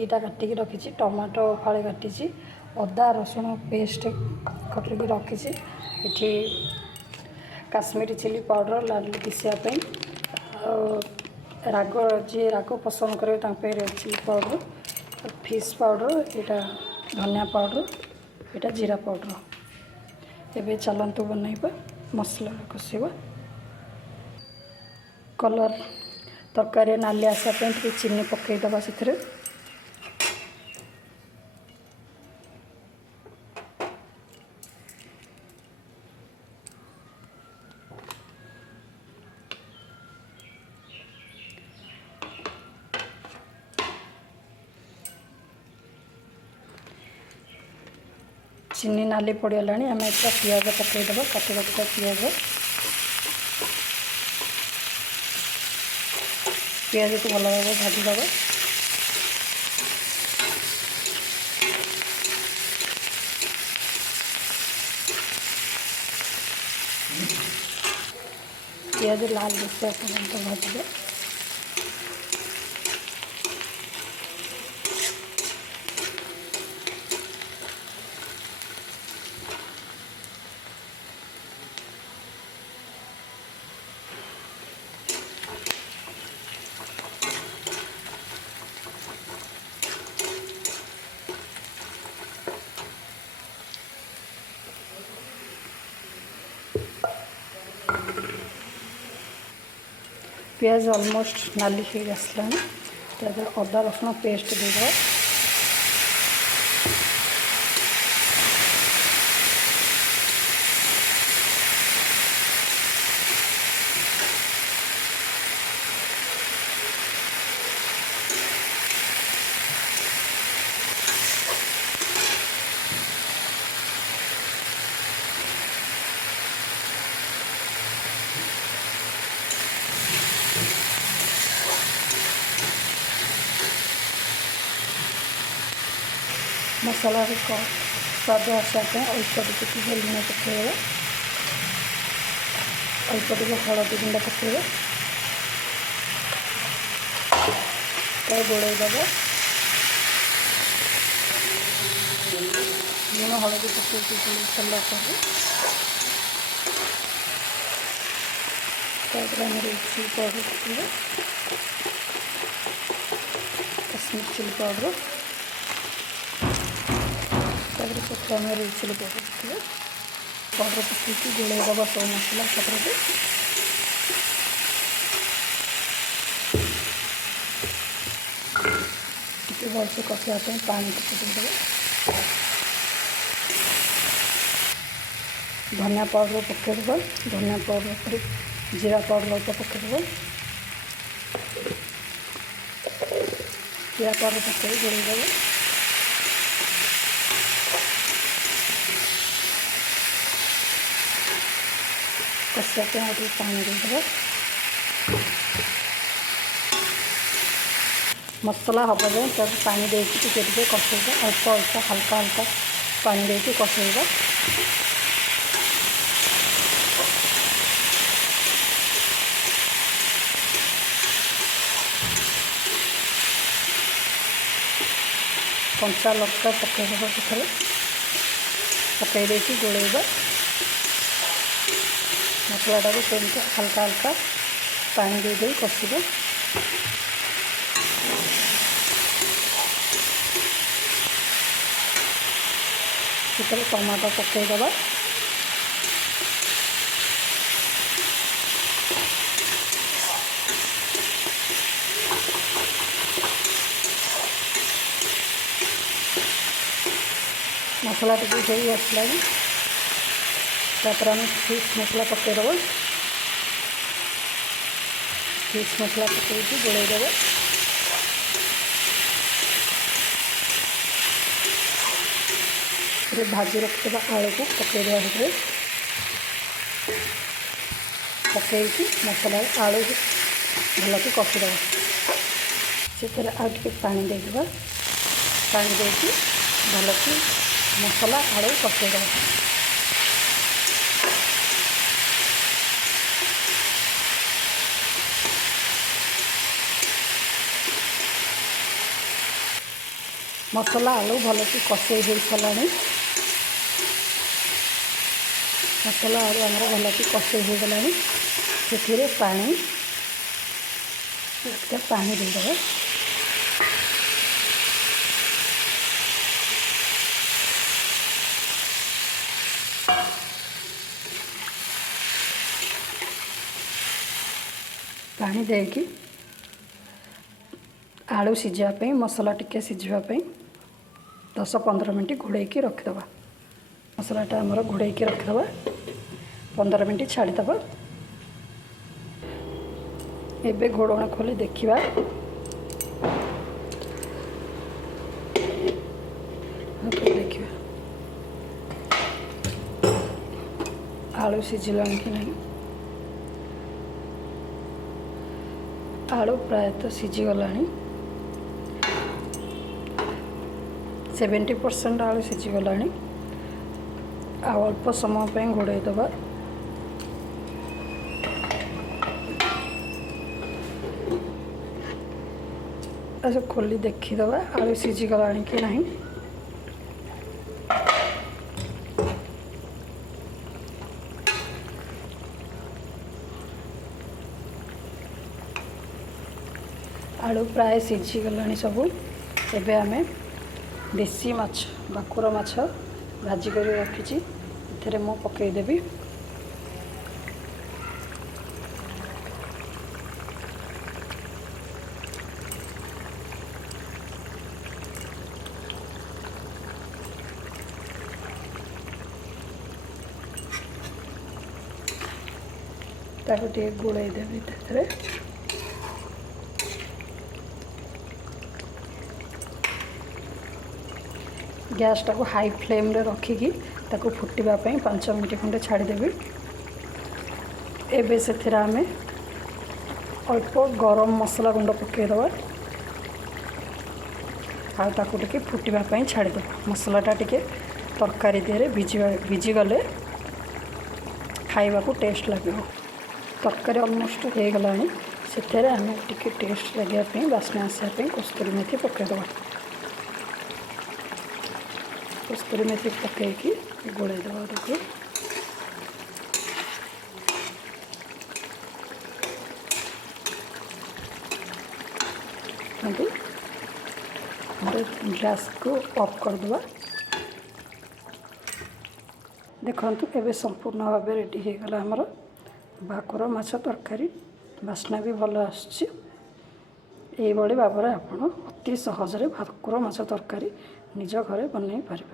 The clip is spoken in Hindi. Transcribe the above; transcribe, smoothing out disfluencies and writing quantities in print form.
दुईटा काटिकी रखी, टमाटो फाड़े काटी, अदा रसुण पेस्ट कटिकी रखी, ये काश्मीरी चिली पाउडर लाल पीसापी, राग जी राग पसंद करेंगे red chilli powder, fish powder, यहाँ धनिया पाउडर, यहाँ जीरा पाउडर। एबे चलतु बनइबा मसला कषा कलर तरकारी नाली आसापी चीनी पकईदबा से चीनी नाली पड़गला आम एक पियाज पकईदबा काटी रखा पियाज को भल भाव भाजीदबा। पियाज लाल दिशा पर्यंत भाजबा। प्याज ऑलमोस्ट नाली हो आसला अदा रसुण पेस्ट देदेव। मसाला को स्वाद आसापे अल्प टे लुण पकड़ा, अल्प टे हलदी गुंड पकड़ा, गोड़ेदब। लुण हलदी पकड़ गोल सारा पर आम चिली पाउडर पकड़ा, कश्मीर चिली पाउडर, प्रथम रेड चिली पाउडर पकड़ा, पाउडर पकड़ गोलैदबा सब मसला सपरे टे भलसे कषापी पानी पकईदे। धनिया पाउडर पकईदे, धनिया पाउडर पर जीरा पाउडर अल्प पकईदे, जीरा पाउडर पकड़ गोलैदे। कषापी आगे पानी देदेव। मसला हम जाए तब पानी देके टे कषेद, अल्प अल्प हल्का हल्का पानी देके कषेद। कंचा लंका पकईदबा से पकई गोलैबा। मसलाटा को हल्का हल्का पानी दे कषिबा। से टमाटो पकईदबा। मसला टे हो आसला आम फिश मसला पकईदब। फिश मसला पकई गोलैदब। भाजी रखा आलू को पकईदे पकई मसला आलू भल कि कषिदब। से आगे पानी देदेबा, पानी देकी भल कि मसला आलू कषीदब। मसला आलू भलसे कषेई हो साराणी मसला आलू आमर भलसे कषेई हो गला से पानी पानी देदेबा पानी देकी आलू सिझापी मसला टिके सिझापी 10-15 मिनट घोड़े रखिदबा मसलाटा आमर घोड़े रखिदबा 15 मिनट छाड़ीदबा एबे घोड़ना खोली देखिबा देखिबा आलू सिझिलानी कि नहीं आलू प्रायतः सिझीगला 70% आलू सिझीगला अल्प समय घोड़े दबा अच्छा खोली देखीदबा आलू सिझीगला कि नहीं आलू प्राय सिझीगला सबू एबे आमे देसी माछ भाकुर माछ भाजी कर रखी एथे मु पकईदेवी ताको टे गोड़े देवी तेरे गैस टाको हाई फ्लेम रे रखिकी ताको फुटिबा पई 5 मिनट खंडे छाड़ीदेवी एबे से आमे अल्प गरम मसला गुंड पकईदबा आ ताको टिके फुटिबा पई छाड़ीदबा मसलाटा टिके तरकारी देहरे भिजी गले खाइबा को टेस्ट लगे तरकारी ऑलमोस्ट हो गलानी से आमे टिके टेस्ट लगे पई बास्ना आसा कस्तूरी मेथी पकईदबा कस्तूरी मेथी पकईकी गोड़े दबा देखो गैस को ऑफ करदे देखु एवं संपूर्ण भाव रेडी हो गला आमर भाकुर माछ तरकारी बास्ना भी भल आसुची भाव में आप अति सहजरे भाकुर माछ तरकारी निज घरे बनई पारे।